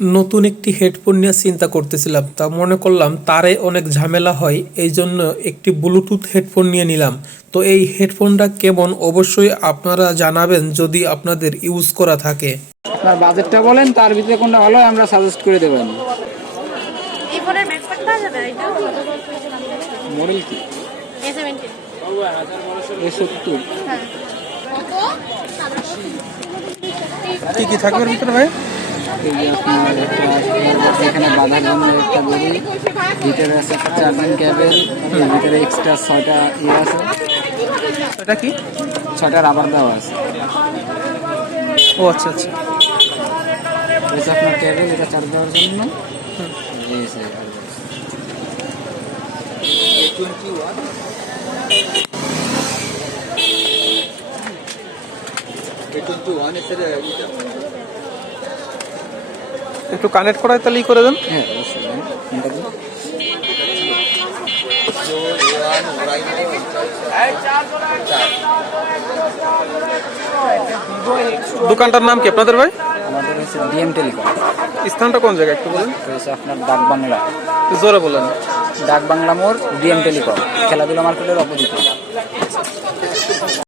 নতুন একটি হেডফোন নিয়ে চিন্তা করতেছিলাম, তা মনে করলাম তারে অনেক ঝামেলা হয়, এই জন্য একটি ব্লুটুথ হেডফোন নিয়ে নিলাম। তো এই হেডফোনটা কেমন অবশ্যই আপনারা জানাবেন যদি আপনাদের ইউজ করা থাকে। আপনার বাজেটটা বলেন, তার ভিতরে কোনটা ভালো হয় আমরা সাজেস্ট করে দেবেন। এই ফোনের ব্যাকপ্যাক পাওয়া যাবে এটা? মডেল কি? A17। A70। হ্যাঁ। কি কি থাকবে এর ভিতরে ভাই? এই যে আপনার এখানে বাঁধার জন্য একটা দড়ি, ভিতরে আছে একটা চার্জিং কেবল, এর ভিতরে এক্সট্রা 6টা আছে। এটা কি? 6টা রাবার দেওয়া আছে। ও আচ্ছা আচ্ছা। এটা আপনার কেবল, এটা চার্জ দেওয়ার জন্য। এই যে একটু কানেক্ট করায় তাহলেই করে দেন। হ্যাঁ অবশ্যই। কোনটা কি? দোকানটার নাম কি আপনাদের ভাই? আমাদের হচ্ছে ডিএম টেলিকম। স্থানটা কোন জায়গায় একটু বলেন। হচ্ছে আপনার ডাক বাংলা, একটু জোরে বলেন। ডাক বাংলা মোড়, ডিএম টেলিকম, খেলাধুলা মার্কেটের অপোজিটে।